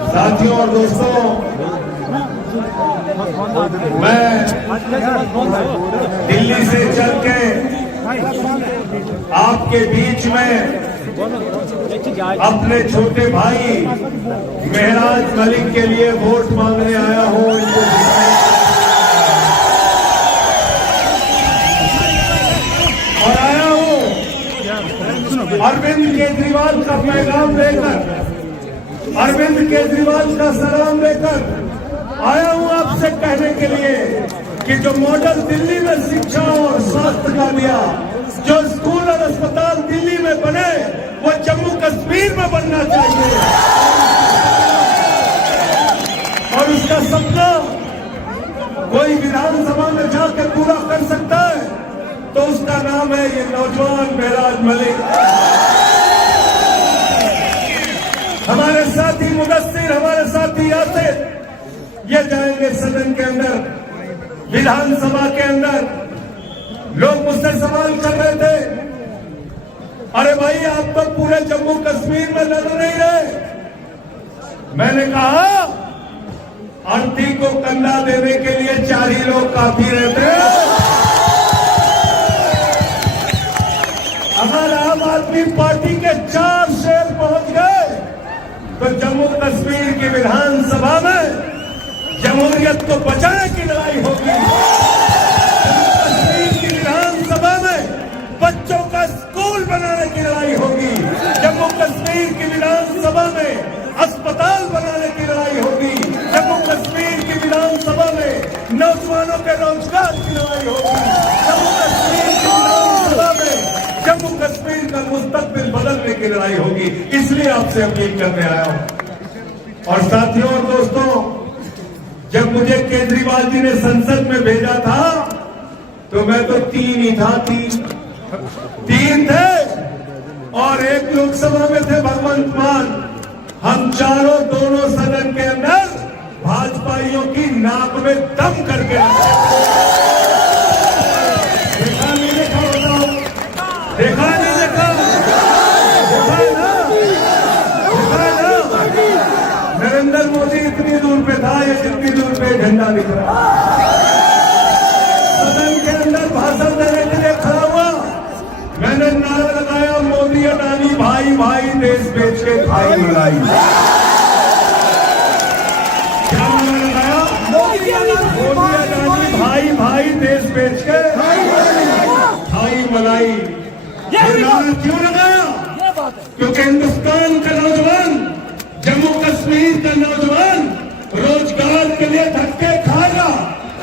साथियों और दोस्तों, मैं दिल्ली से चल के आपके बीच में अपने छोटे भाई महराज मलिक के लिए वोट मांगने आया हूं। इनको और आया हूं अरविंद केजरीवाल का पैगाम लेकर, अरविंद केजरीवाल का सलाम लेकर आया हूं आपसे कहने के लिए कि जो मॉडल दिल्ली में शिक्षा और स्वास्थ्य का दिया, जो स्कूल और अस्पताल दिल्ली में बने, वो जम्मू कश्मीर में बनना चाहिए। और उसका सपना कोई विधानसभा में जाकर पूरा कर सकता है तो उसका नाम है ये नौजवान महराज मलिक। हमारे साथी मुदस्सिर, हमारे साथी यासिर, ये जाएंगे सदन के अंदर, विधानसभा के अंदर। लोग मुझसे सवाल कर रहे थे, अरे भाई आप तो पूरे जम्मू कश्मीर में लड़ नहीं रहे। मैंने कहा अर्थी को कंधा देने के लिए 4 ही लोग काफी रहते हैं। अगर आम आदमी पार्टी के 4 शेर पहुंच गए तो जम्मू कश्मीर की विधानसभा में जमहूरियत को बचाने की लड़ाई होगी। जम्मू कश्मीर की विधानसभा में बच्चों का स्कूल बनाने की लड़ाई होगी। जम्मू कश्मीर की विधानसभा में अस्पताल बनाने की लड़ाई होगी। जम्मू कश्मीर की विधानसभा में नौजवानों के रोजगार की लड़ाई होगी। जम्मू कश्मीर की विधानसभा में जम्मू कश्मीर का मुस्तकबिल बदलने की लड़ाई होगी। इसलिए आपसे अपील करने आया हूं। और साथियों और दोस्तों, जब मुझे केजरीवाल जी ने संसद में भेजा था तो मैं तो 3 ही था, 3 थे और 1 लोकसभा में थे भगवंत मान। हम चारों दोनों सदन के अंदर भाजपाइयों की नाक में दम करके देखा नहीं देखा बताओ, देखा नहीं देखा, देखा ना, देखा ना। नरेंद्र मोदी इतनी दूर पे था या जितनी दूर पे झंडा दिख रहा। सदन के अंदर भाषण देने के लिए खड़ा हुआ, मैंने नारा लगाया, मोदी अडानी भाई भाई देश बेच के खाई मलाई। क्या नारा लगाया? मोदी अडानी भाई भाई देश बेच के खाई मलाई। ये नारा क्यों लगाया? क्योंकि हिंदुस्तान का नौजवान, जम्मू कश्मीर का नौजवान रोजगार के लिए धक्के खाएगा।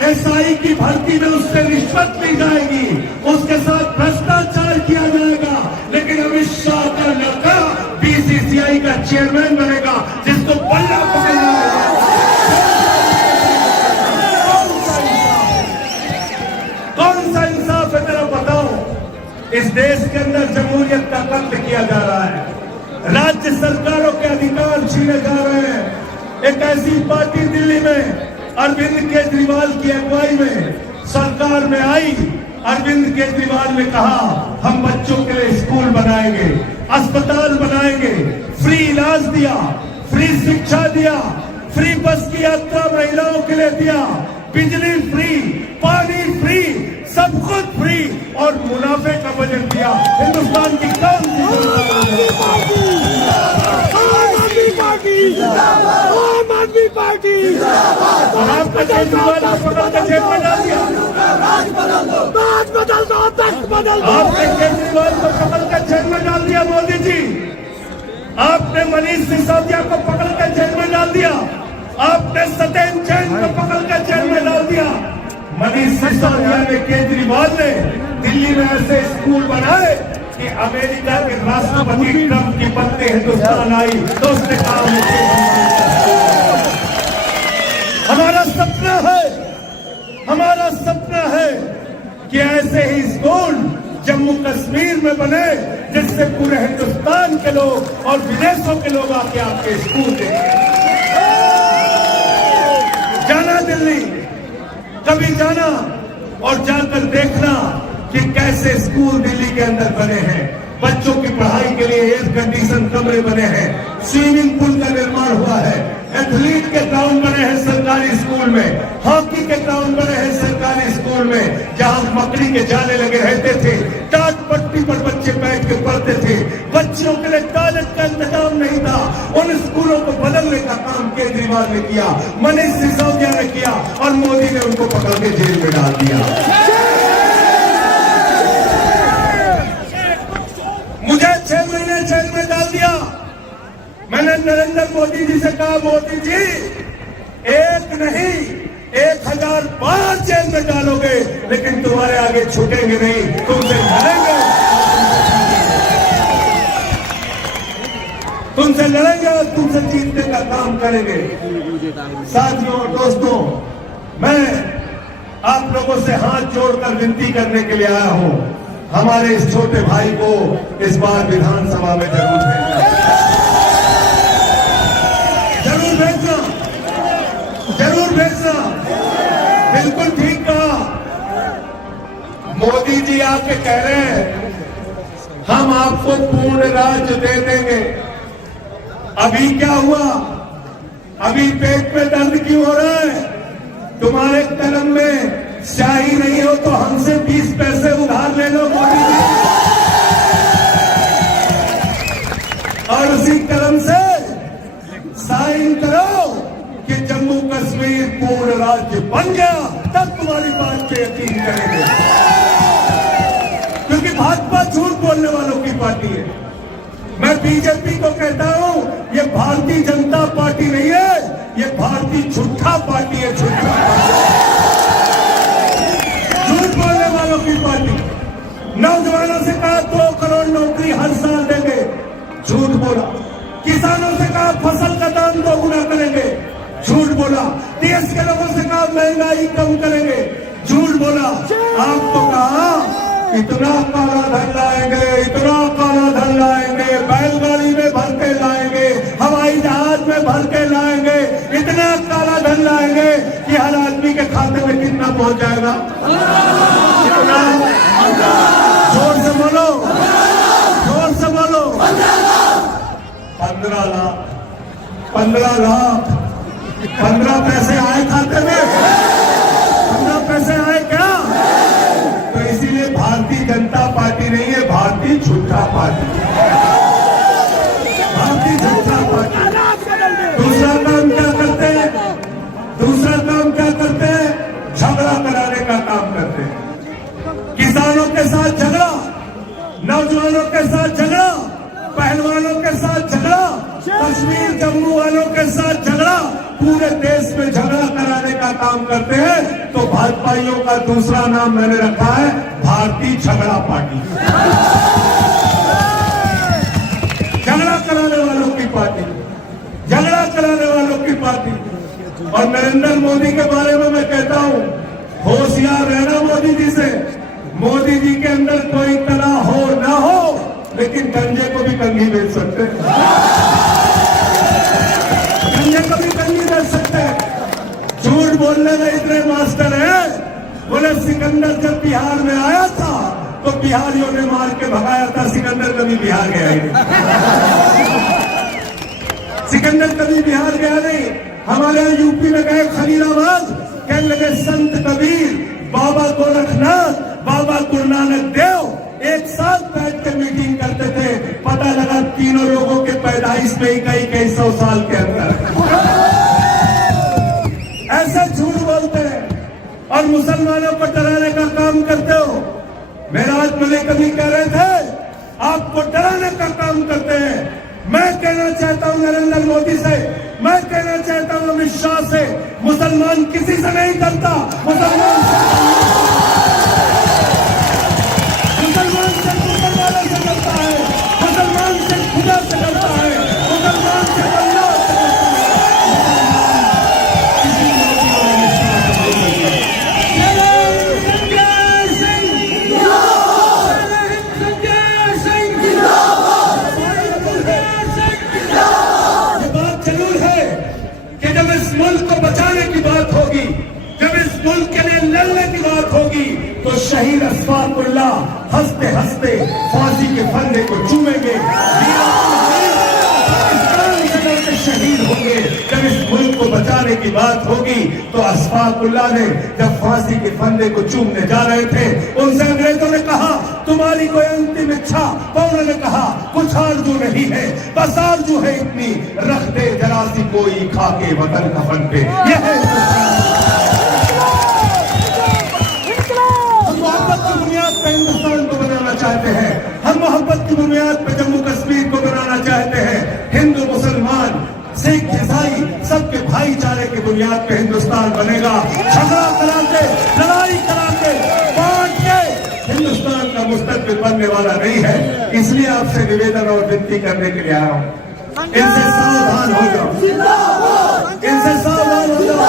एसआई की भर्ती में उससे रिश्वत ली जाएगी, उसके साथ भ्रष्टाचार किया जाएगा, लेकिन अमित शाह का लड़का बीसीसीआई का चेयरमैन बनेगा, जिसको बल्ला पकड़ना है। कौन सा इंसाफ है तेरा बताओ? इस देश के अंदर जमहूरियत का कत्ल किया जा रहा है, राज्य सरकारों के अधिकार छीने जा रहे हैं। एक ऐसी पार्टी दिल्ली में अरविंद केजरीवाल की अगुवाई में सरकार में आई। अरविंद केजरीवाल ने कहा हम बच्चों के लिए स्कूल बनाएंगे, अस्पताल बनाएंगे, फ्री इलाज दिया, फ्री शिक्षा दिया, फ्री बस की यात्रा महिलाओं के लिए दिया, बिजली फ्री, पानी फ्री, सब कुछ फ्री और मुनाफे का बजट दिया। हिंदुस्तान की कौन सी आम आदमी पार्टी और आपका केजरीवाल को पकड़ के जेल में डाल दिया। बात बदल दो, तख्त बदल दो। आपने केजरीवाल को पकड़ के जेल में डाल दिया मोदी जी। आपने मनीष सिसोदिया को पकड़ के जेल में डाल दिया। आपने सत्येंद्र जैन को पकड़ के जेल में डाल दिया। मनीष सिसोदिया ने, केजरीवाल ने दिल्ली में ऐसे स्कूल बनाए कि अमेरिका के राष्ट्रपति ट्रंप की पत्नी हिंदुस्तान आई तो उसने कहा हमारा सपना है कि ऐसे ही स्कूल जम्मू कश्मीर में बने, जिससे पूरे हिंदुस्तान के लोग और विदेशों के लोग आके आपके स्कूल देखें। जाना दिल्ली, कभी जाना और जाकर देखना कि कैसे स्कूल दिल्ली के अंदर बने हैं। बच्चों की पढ़ाई के लिए एयर कंडीशन कमरे बने हैं, स्विमिंग पूल का निर्माण हुआ है, एथलीट के ग्राउंड बने हैं सरकारी स्कूल में, हॉकी के ग्राउंड बने हैं सरकारी स्कूल में, जहां मकड़ी के जाले लगे रहते थे, टाट पट्टी पर बच्चे बैठ के पढ़ते थे, बच्चों के लिए टॉयलेट का इंतजाम नहीं था। उन स्कूलों को बदलने का काम केजरीवाल ने किया, मनीष सिसोदिया ने किया और मोदी ने उनको पकड़ के जेल में डाल दिया। मुझे 6 महीने जेल में डाल दिया। मैंने नरेंद्र मोदी जी से कहा, मोदी जी एक नहीं 1000 बार जेल में डालोगे लेकिन तुम्हारे आगे छूटेंगे नहीं, तुमसे लड़ेंगे, तुमसे लड़ेंगे और तुमसे जीतने का काम करेंगे। साथियों और दोस्तों, मैं आप लोगों से हाथ जोड़कर विनती करने के लिए आया हूं, हमारे इस छोटे भाई को इस बार विधानसभा में जरूर भेजना, जरूर भेजना, जरूर भेजना। बिल्कुल ठीक कहा मोदी जी, आके कह रहे हैं हम आपको पूर्ण राज्य दे देंगे। अभी क्या हुआ? अभी पेट में दर्द क्यों हो रहा है? तुम्हारे कलम में स्याही नहीं हो तो हमसे 20 पैसे उधार ले लो मोदी जी, और उसी कलम से साइन करो कि जम्मू कश्मीर पूर्ण राज्य बन गया, तब तुम्हारी बात पे यकीन करेंगे। क्योंकि भाजपा झूठ बोलने वालों की पार्टी है। मैं बीजेपी को कहता हूं, ये भारतीय जनता पार्टी नहीं है, ये भारतीय झूठा पार्टी है, झूठा झूठ बोलने वालों की पार्टी। नौजवानों से कहा 2 करोड़ नौकरी हर साल देंगे, झूठ बोला। किसानों से कहा फसल का दाम 2 गुना करेंगे, झूठ बोला। देश के लोगों से कहा महंगाई कम करेंगे, झूठ बोला। आपको कहा इतना काला धन लाएंगे, इतना काला धन लाएंगे, बैलगाड़ी में भर के लाएंगे, हवाई जहाज में भर के लाएंगे, इतना काला धन लाएंगे कि हर आदमी के खाते में कितना पहुंच जाएगा? कितना? जोर से बोलो, जोर से बोलो। 15 लाख, 15 लाख, 15 पैसे आए खाते में? 15 पैसे आए क्या? तो इसीलिए भारतीय जनता पार्टी नहीं है, भारतीय झूठा पार्टी, भारतीय झूठा पार्टी। दूसरा काम क्या करते हैं? दूसरा काम क्या करते हैं? झगड़ा कराने का काम करते हैं। किसानों के साथ झगड़ा, नौजवानों के साथ झगड़ा, पहलवानों के साथ झगड़ा, कश्मीर जम्मू वालों के साथ झगड़ा, पूरे देश में झगड़ा कराने का काम करते हैं। तो भाजपाइयों का दूसरा नाम मैंने रखा है भारतीय झगड़ा पार्टी, झगड़ा कराने वालों की पार्टी, झगड़ा कराने वालों की पार्टी। और नरेंद्र मोदी के बारे में मैं कहता हूं, होशियार रहना मोदी जी से। मोदी जी के अंदर कोई कला हो ना हो, लेकिन गंजे को भी कंघी बेच सकते हैं, गंजे को भी कंघी बेच सकते हैं। झूठ बोलने में इतने मास्टर हैं, बोले सिकंदर जब बिहार में आया था तो बिहारियों ने मार के भगाया था, सिकंदर कभी बिहार गया ही नहीं। सिकंदर कभी बिहार गया नहीं। हमारे यहाँ यूपी में गए खलीलाबाद, कहने लगे संत कबीर, बाबा गोरखनाथ, बाबा गुरु नानक देव एक साथ बैठ के मीटिंग करते थे। पता लगा तीनों लोगों के पैदाइश में ही कई 100 साल के अंदर। ऐसे झूठ बोलते हैं और मुसलमानों को डराने का काम करते हो। मेराज मलिक कभी कह रहे थे आपको डराने का काम करते हैं। मैं कहना चाहता हूं नरेंद्र मोदी से, मैं कहना चाहता हूं अमित शाह से, मुसलमान किसी से नहीं डरता, मुसलमान से मुसलमानों से डरता है, मुसलमान से खुदा से डरता है, मुसलमान से अल्लाह से मुल्क को बचाने की बात होगी, जब इस मुल्क के लिए लड़ने की बात बात होगी तो शहीद अशफाकुल्लाह हंसते हंसते फांसी के फंदे को चूमेंगे, शहीद होंगे। जब इस मुल्क को बचाने की बात होगी तो अशफाकुल्लाह ने जब फांसी के फंदे को चूमने जा रहे थे, उनसे अंग्रेजों ने कहा तुम्हारी कोई अंतिम इच्छा? तो उन्होंने कहा कुछ आरज़ू नहीं है, बस आरज़ू है इतनी, रख दे जरा सी कोई खाके वतन कफन पे। यह है हम मोहब्बत की बुनियाद पर हिंदुस्तान को बनाना चाहते हैं, हम मोहब्बत की बुनियाद पर जम्मू कश्मीर को बनाना चाहते हैं। हिंदू मुसलमान सिख ईसाई सबके भाईचारे की बुनियाद पे हिंदुस्तान बनेगा। झगड़ा करा के, लड़ाई करा के, बांट के हिंदुस्तान का मुस्तकबिल बनने वाला नहीं है। इसलिए आपसे निवेदन और विनती करने के लिए आया हूं, इनसे सावधान हो जाओ, इनसे सावधान हो जाओ।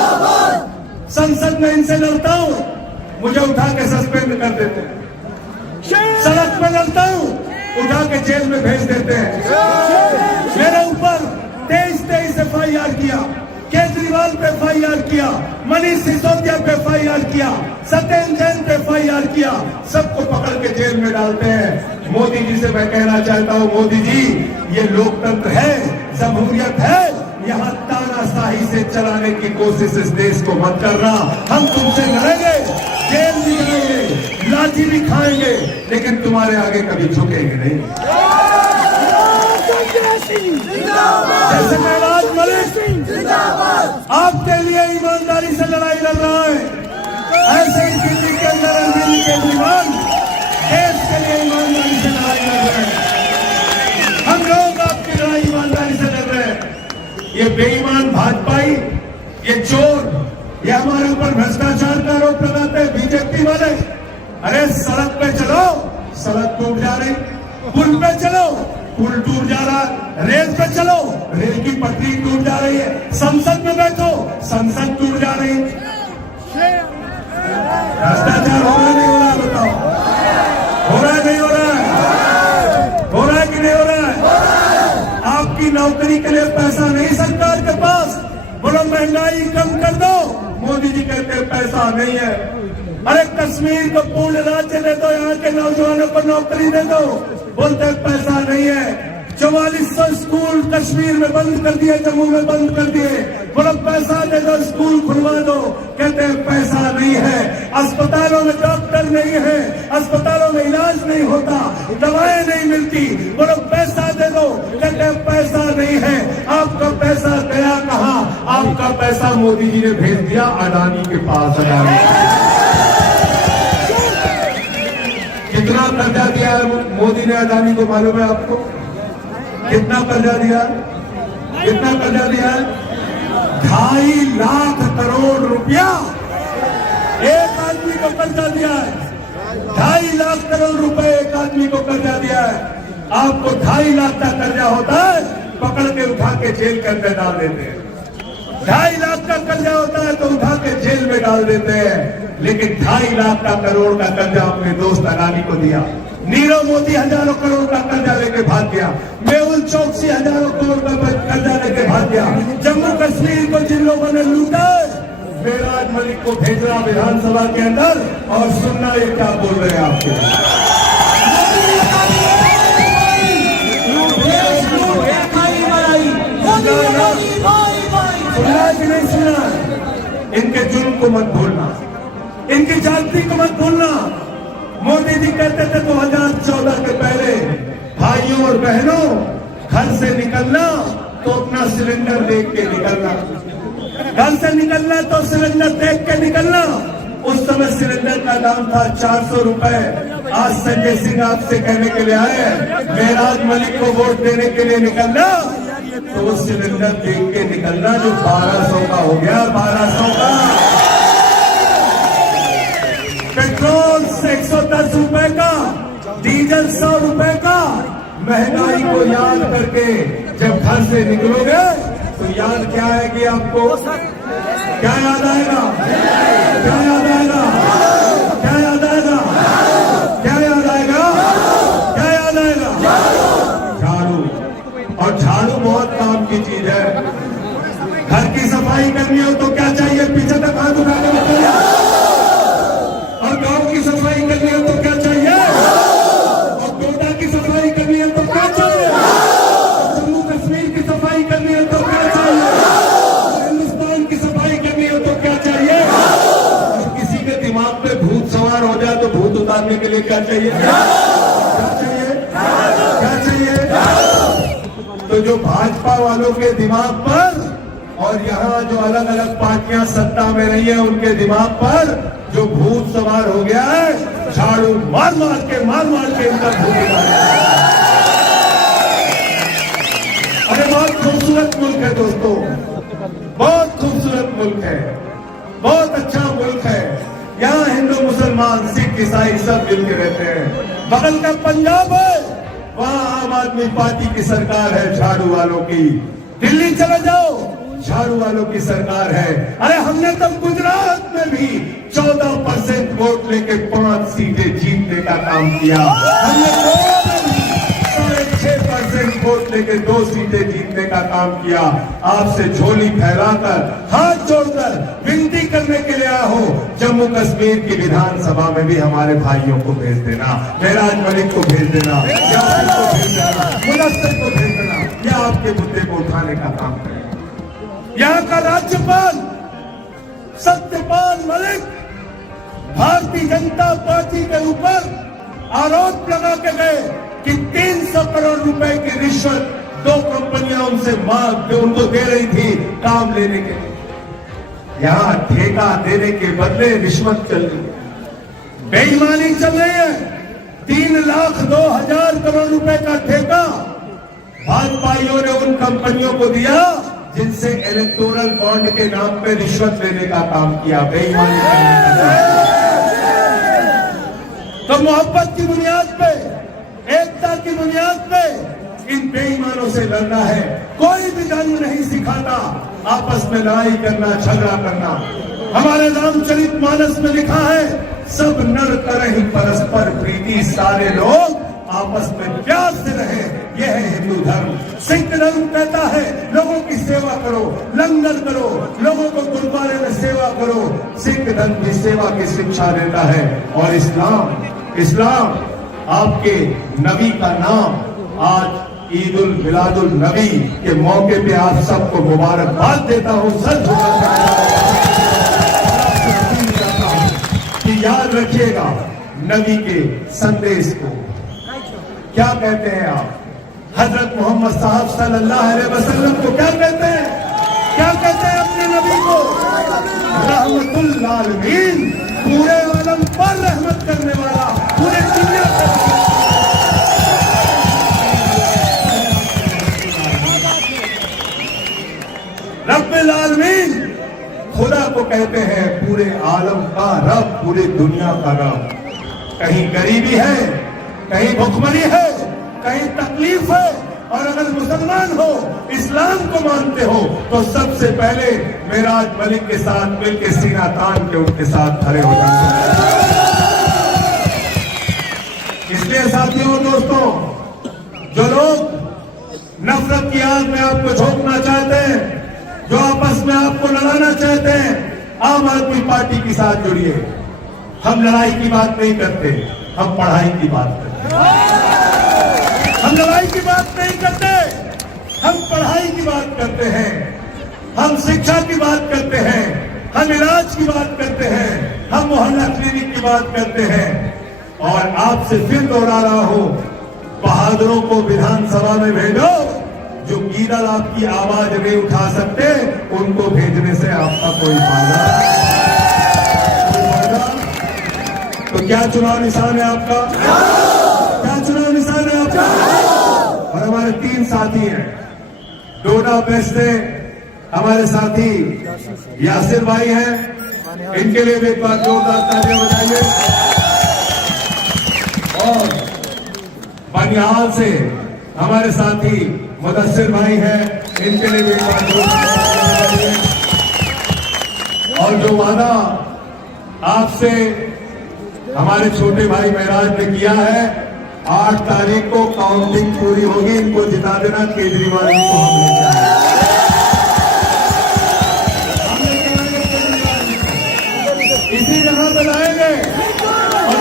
संसद में इनसे लड़ता हूं, मुझे उठा के सस्पेंड कर देते हैं, सड़क पर लड़ता हूं, उठा के जेल में भेज देते हैं। मेरे ऊपर 23 FIR किया, केजरीवाल पे FIR किया, मनीष सिसोदिया पे FIR किया, सत्येंद्र जैन पे FIR किया, सबको पकड़ के जेल में डालते हैं। मोदी जी से मैं कहना चाहता हूं, मोदी जी ये लोकतंत्र है, जमहूरियत है, यहाँ तानाशाही से चलाने की कोशिश इस देश को मत करना। हम तुमसे लड़ेंगे, जेल भी लड़ेंगे, लाठी भी खाएंगे, लेकिन तुम्हारे आगे कभी झुकेंगे नहीं। जैसे महराज मलिक आपके लिए ईमानदारी से लड़ाई लड़ रहा है, ऐसे ही दिल्ली के अंदर अरविंद केजरीवाल देश के लिए ईमानदारी से लड़ाई लड़ रहे हैं। हम लोग आपकी लड़ाई ईमानदारी से लड़ रहे हैं। ये बेईमान भाजपाई, ये चोर, ये हमारे ऊपर भ्रष्टाचार का आरोप लगाते हैं बीजेपी वाले। अरे सड़क पे चलो, सड़क टूट जा रही, पुल पे चलो, पुल टूट जा रहा, रेल पे चलो, रेल की पटरी टूट जा रही है, संसद में बैठो, संसद टूट जा रही है। भ्रष्टाचार हो रहा नहीं हो रहा? बताओ, हो रहा है नहीं हो रहा है? हो रहा है कि नहीं हो रहा है? आपकी नौकरी के लिए पैसा नहीं सरकार के पास, बोलो महंगाई कम कर दो, मोदी जी कहते हैं पैसा नहीं है। अरे कश्मीर को पूर्ण राज्य दे दो, यहाँ के नौजवानों को नौकरी दे दो, बोलते पैसा नहीं है। 4400 स्कूल कश्मीर में बंद कर दिए, जम्मू में बंद कर दिए, बोलो पैसा दे दो, स्कूल खुलवा दो, कहते हैं पैसा नहीं है। अस्पतालों में डॉक्टर नहीं है, अस्पतालों में इलाज नहीं होता, दवाएं नहीं मिलती, बोलो पैसा दे दो, कहते हैं पैसा नहीं है। आपका पैसा गया कहाँ? आपका पैसा मोदी जी ने भेज दिया अडानी के पास। अडानी कितना कर्जा दिया है मोदी ने अडानी को, मालूम है आपको? कितना कर्जा दिया? कितना कर्जा दिया है? 2.5 लाख करोड़ रुपया एक आदमी को कर्जा दिया है। 2.5 लाख करोड़ रुपए एक आदमी को कर्जा दिया है। आपको 2.5 लाख का कर्जा होता है, पकड़ के उठा के जेल के अंदर डाल देते हैं। 2.5 लाख का कर्जा होता है तो उठा के जेल में डाल देते हैं, लेकिन 2.5 लाख का करोड़ का कर्जा अपने दोस्त अडानी को दिया। नीरव मोदी हजारों करोड़ का कर्जा लेके भाग गया, मेहुल चौकसी हजारों करोड़ का कर्जा लेके भाग गया। जम्मू कश्मीर को जिन लोगों ने लूटा, महराज मलिक को भेजना विधानसभा के अंदर, और सुनना ये क्या बोल रहे हैं आपके। सुना कि नहीं सुना? इनके जुर्म को मत भूलना, इनकी जाति को मत भूलना। मोदी जी कहते थे 2014 के पहले, भाइयों और बहनों घर से निकलना तो अपना सिलेंडर देख के निकलना, घर से निकलना तो सिलेंडर देख के निकलना। उस समय सिलेंडर का दाम था 400 रुपए। आज संजय सिंह आपसे कहने के लिए आए, महराज मलिक को वोट देने के लिए निकलना तो वो सिलेंडर देख के निकलना जो 1200 का हो गया, 1200 का। पेट्रोल 110 रुपए का, डीजल 100 रुपए का। महंगाई को याद करके जब घर से निकलोगे तो याद क्या आएगी आपको? क्या याद आएगा? क्या याद आएगा? क्या याद आएगा? क्या याद आएगा? क्या याद आएगा? झाड़ू। और झाड़ू बहुत काम की चीज है। घर की सफाई करनी हो तो क्या चाहिए? पीछे तक हाथ उठा के बताइए। और सफाई करनी है तो क्या चाहिए, और डोडा की सफाई करनी है तो क्या चाहिए, जम्मू कश्मीर की सफाई करनी है तो क्या चाहिए, हिंदुस्तान की सफाई करनी है तो क्या चाहिए। और किसी के दिमाग पे भूत सवार हो जाए तो भूत उतारने के लिए क्या चाहिए, क्या चाहिए। तो जो भाजपा वालों के दिमाग पर और यहाँ जो अलग अलग पार्टियां सत्ता में रही है उनके दिमाग पर जो भूत सवार हो गया है, झाड़ू मार मार के इनका भूत उतार। अरे बहुत खूबसूरत मुल्क है दोस्तों, बहुत खूबसूरत मुल्क है, बहुत अच्छा मुल्क है। यहाँ हिंदू मुसलमान सिख ईसाई सब मिल के रहते हैं। बगल का पंजाब है, वहाँ आम आदमी पार्टी की सरकार है झाड़ू वालों की। दिल्ली चले जाओ, झाड़ू वालों की सरकार है। अरे हमने तो गुजरात में भी 14% वोट लेके 5 सीटें जीतने का काम किया। हमने गोवा में भी 6.5% वोट लेके 2 सीटें जीतने का काम किया। आपसे झोली फैलाकर हाथ जोड़कर विनती करने के लिए आया हो, जम्मू कश्मीर की विधानसभा में भी हमारे भाइयों को भेज देना, मेराज मलिक को भेज देना, यासिर को भेज देना, मुदस्सिर को भेज देना, या आपके मुद्दे को उठाने का काम करें। यहाँ का राज्यपाल सत्यपाल मलिक भारतीय जनता पार्टी के ऊपर आरोप लगा के गए कि 300 करोड़ रुपए की रिश्वत 2 कंपनियां उनसे उनको दे रही थी काम लेने के लिए। यहाँ ठेका देने के बदले रिश्वत चल रही है, बेईमानी चल रही है। 3,02,000 करोड़ रुपए का ठेका भाजपाइयों ने उन कंपनियों को दिया जिनसे इलेक्टोरल बॉन्ड के नाम पे रिश्वत लेने का काम किया, बेईमानी करने का काम किया। तो मोहब्बत की बुनियाद पे, एकता की बुनियाद पे इन बेईमानों से लड़ना है। कोई भी जंग नहीं सिखाता आपस में लड़ाई करना, झगड़ा करना। हमारे रामचरित मानस में लिखा है, सब नर करहि परस्पर प्रीति, सारे लोग आपस में प्यार से रहे, यह है हिंदू धर्म। सिख धर्म कहता है लोगों की सेवा करो, लंगर करो, लोगों को गुरुद्वारे में सेवा करो। सिख धर्म की सेवा की शिक्षा देता है। और इस्लाम आपके नबी का नाम आज ईद उल मिलादुल नबी के मौके पे आप सबको मुबारकबाद देता हूं। सर कि याद रखिएगा नबी के संदेश को। क्या कहते हैं आप, हजरत मोहम्मद साहब सल्लल्लाहु अलैहि वसल्लम को क्या कहते हैं, क्या कहते हैं अपने नबी को, रहमतुल आलमीन, पूरे आलम पर रहमत करने वाला, पूरे दुनिया पर। रब्बुल आलमीन खुदा को कहते हैं पूरे आलम का रब, पूरी दुनिया का रब। कहीं गरीबी है, कहीं भुखमरी है, कहीं तकलीफ है, और अगर मुसलमान हो, इस्लाम को मानते हो, तो सबसे पहले मेराज मलिक के साथ मिलकर सीना तान के उनके साथ खड़े हो जाते। इसलिए साथियों और दोस्तों, जो लोग नफरत की आग में आपको झोंकना चाहते हैं, जो आपस में आपको लड़ाना चाहते हैं, आम आदमी पार्टी के साथ जुड़िए। हम लड़ाई की बात नहीं करते, हम पढ़ाई की बात करते हैं। हम लड़ाई की बात नहीं करते, हम पढ़ाई की बात करते हैं। हम शिक्षा की बात करते हैं, हम इलाज की बात करते हैं, हम मोहल्ला क्लिनिक की बात करते हैं। और आपसे फिर दोहरा रहा हूं, बहादुरों को विधानसभा में भेजो। जो गीदड़ आपकी आवाज नहीं उठा सकते, उनको भेजने से आपका कोई फायदा। तो क्या चुनाव निशान है आपका, क्या चुनाव निशान है आपका। और हमारे 3 साथी हैं, डोडा वेस्ट से हमारे साथी यासिर भाई हैं, इनके लिए भी एक बार जोरदार तालियां बजाइए। और बनिहाल से हमारे साथी मुदस्सिर भाई हैं, इनके लिए भी एक बार जोरदार तालियां बजाइए। और जो वादा आपसे हमारे छोटे भाई महराज ने किया है, 8 तारीख को काउंटिंग पूरी होगी, इनको जिता देना, केजरीवाल जी को हम लेके आएंगे, इसी जगह पे लाएंगे। और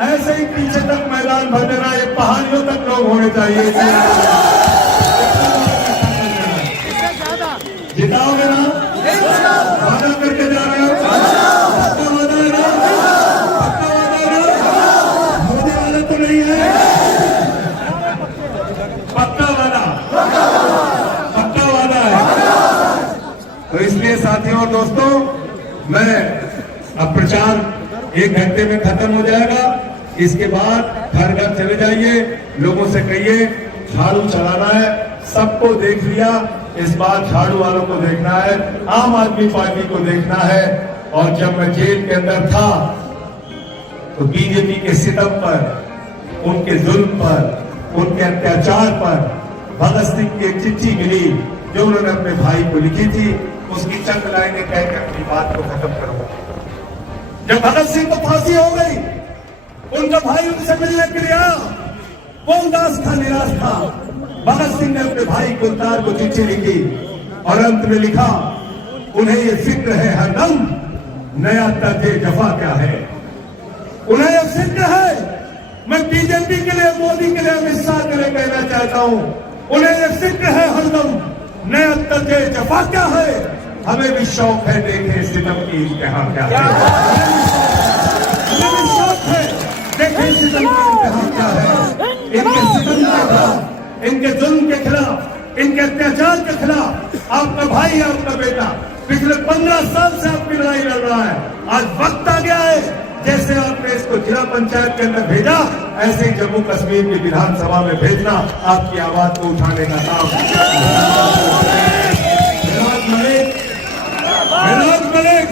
ऐसे ही पीछे तक मैदान भर देना, ये पहाड़ियों तक लोग होने चाहिए। जिताओगे ना? वादा करके जा रहे हो? पक्का वादा है ना? पक्का वादा है ना? मोदी वाला तो नहीं है? पक्का वादा, पक्का वादा है। तो इसलिए साथियों और दोस्तों, मैं अब प्रचार 1 घंटे में खत्म हो जाएगा। इसके बाद घर घर चले जाइए, लोगों से कहिए झाड़ू चलाना है। सबको देख लिया, इस बार झाड़ू वालों को देखना है, आम आदमी पार्टी को देखना है। और जब मैं जेल के अंदर था तो बीजेपी के सितम पर, उनके जुल्म पर, उनके अत्याचार पर भगत सिंह की एक चिट्ठी मिली जो उन्होंने अपने भाई को लिखी थी। उसकी चंद लाइनें कहकर अपनी बात को खत्म करूंगा। जब भगत सिंह को फांसी हो गई, उनका भाई उनसे मिलने के लिए आया, वो उदास था, निराश था। भगत सिंह ने अपने भाई कुलतार को चिट्ठी लिखी और अंत में लिखा, उन्हें ये फिक्र है हरदम, नया तर्ज जफा क्या है। उन्हें ये फिक्र है, मैं बीजेपी के लिए, मोदी के लिए, अमित शाह के लिए कहना चाहता हूं, उन्हें ये फिक्र है हरदम, नया तर्ज जफा क्या है। हमें भी शौक है देखें सितम की इंतहा क्या है। हमें भी शौक है देखें सितम की इंतहा क्या है। इनके सितम के खिलाफ, इनके जुल्म के खिलाफ, इनके अत्याचार के खिलाफ आपका भाई है, आपका बेटा पिछले 15 साल से आपकी लड़ाई लड़ रहा है। आज वक्त आ गया है, जैसे आपने इसको जिला पंचायत के अंदर भेजा, ऐसे ही जम्मू कश्मीर की विधानसभा में भेजना, आपकी आवाज को उठाने का काम। मिराज मलिक